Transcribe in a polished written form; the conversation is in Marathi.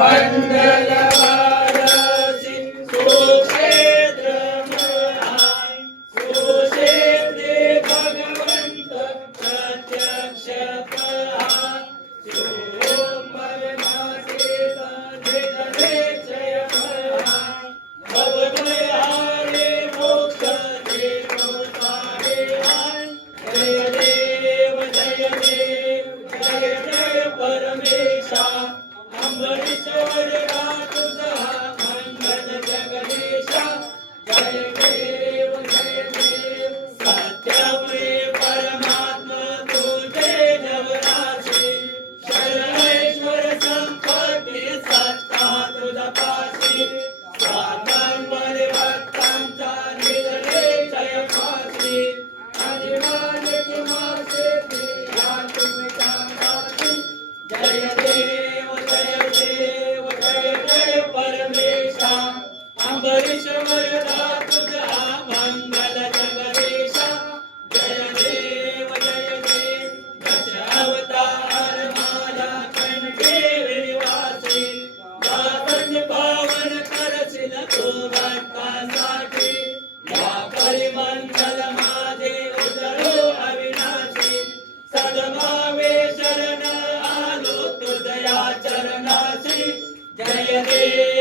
मंगल वारसी सुक्षेत्र महान सुक्षेत्रे भगवंत प्रत्यक्ष पहा शिवों मरणाचे निधने जय पहा भवभयहारे मोक्ष देव तारे जय देव जय देव जय जय परमेशा अंबरीश्वर तुझा मंगल जगदीशा जय देव सत्यप्रिय परमात्मा तुझे नवराशी शरणेश्वर संपत्ती सत्ता तुझा पाशी स्वातंत्र्य भक्तांचा निधने जय पाशी आणि मालिक मासे प्रिया तुमच्या पाशी जय देव जय जय परमेशा अंबरीश्वर तुझा मंगल जगदीशा जय देव दश अवतार माझ्या कंठी विनिवासी पावन पावन करशील तू भक्तांसाठी या परिमंगल माझे उदरो अविनाशी सद्भावे शरण आलो तुझया चरणाशी जय देव